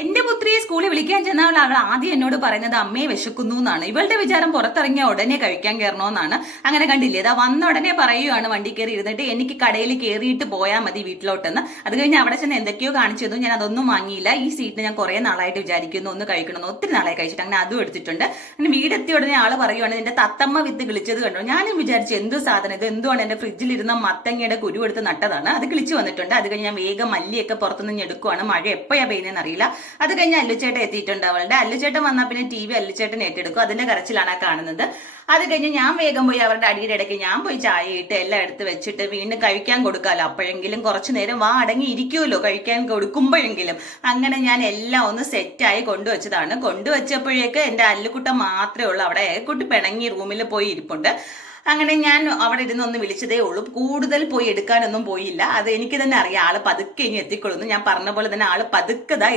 എന്റെ പുത്രിയെ സ്കൂളിൽ വിളിക്കാൻ ചെന്ന അവൾ ആദ്യം എന്നോട് പറയുന്നത് അമ്മയെ വിശക്കുന്നു എന്നാണ്. ഇവളുടെ വിചാരം പുറത്തിറങ്ങിയ ഉടനെ കഴിക്കാൻ കയറണമെന്നാണ്. അങ്ങനെ കണ്ടില്ലേ, ഇതാ വന്ന ഉടനെ പറയുവാണ് വണ്ടി കയറി ഇരുന്നിട്ട് എനിക്ക് കടയിൽ കയറിയിട്ട് പോയാൽ മതി വീട്ടിലോട്ടെന്ന്. അത് കഴിഞ്ഞ് അവിടെ ചെന്ന് എന്തൊക്കെയോ കാണിച്ചു തന്നു. ഞാൻ അതൊന്നും വാങ്ങിയില്ല. ഈ സീറ്റ് ഞാൻ കുറെ നാളായിട്ട് വിചാരിക്കുന്നു ഒന്ന് കഴിക്കണമെന്ന്, ഒത്തിരി നാളായി കഴിച്ചിട്ട്. അങ്ങനെ അതും എടുത്തിട്ടുണ്ട്. അങ്ങനെ വീടെത്തിയ ഉടനെ ആള് പറയുവാണ് നിന്റെ തത്തമ്മ വിത്ത് കിളിച്ചത് കണ്ടോ. ഞാനും വിചാരിച്ചു എന്ത് സാധനം ഇത്, എന്തുകൊണ്ട് എന്റെ ഫ്രിഡ്ജിലിരുന്ന മത്തങ്ങയുടെ കുരു എടുത്ത് നട്ടതാണ്. അത് കിളിച്ചു വന്നിട്ടുണ്ട്. അത് കഴിഞ്ഞ് ഞാൻ വേഗം മല്ലിയൊക്കെ പുറത്തുനിന്ന് എടുക്കുവാണ്. മഴ എപ്പോഴാണ് പെയ്യുന്നതെന്ന് അറിയില്ല. അത് കഴിഞ്ഞ് അല്ലുച്ചേട്ടൻ എത്തിയിട്ടുണ്ട്. അവളുടെ അല്ലുച്ചേട്ടൻ വന്നാൽ പിന്നെ TV അല്ലുച്ചേട്ടൻ ഏറ്റെടുക്കും. അതിന്റെ കരച്ചിലാണ് കാണുന്നത്. അത് കഴിഞ്ഞ് ഞാൻ വേഗം പോയി അവരുടെ അടിയുടെ ഇടയ്ക്ക് ഞാൻ പോയി ചായ ഇട്ട് എല്ലാം എടുത്ത് വെച്ചിട്ട് വീണ്ടും കഴിക്കാൻ കൊടുക്കാമല്ലോ, അപ്പോഴെങ്കിലും കുറച്ചു നേരം വാ അടങ്ങി ഇരിക്കുമല്ലോ കഴിക്കാൻ കൊടുക്കുമ്പോഴെങ്കിലും. അങ്ങനെ ഞാൻ എല്ലാം ഒന്ന് സെറ്റായി കൊണ്ടുവച്ചതാണ്. കൊണ്ടുവച്ചപ്പോഴേക്ക് എൻ്റെ അല്ലുക്കുട്ടൻ മാത്രമേ ഉള്ളൂ അവിടെ. കുട്ടി പിണങ്ങി റൂമിൽ പോയി ഇരിപ്പുണ്ട്. അങ്ങനെ ഞാൻ അവിടെ ഇരുന്ന് ഒന്ന് വിളിച്ചതേ ഉള്ളൂ. കൂടുതൽ പോയി എടുക്കാനൊന്നും പോയില്ല. അത് എനിക്ക് തന്നെ അറിയാം ആള് പതുക്കെ ഇനി എത്തിക്കൊള്ളുന്നു. ഞാൻ പറഞ്ഞ പോലെ തന്നെ ആള് പതുക്കതാ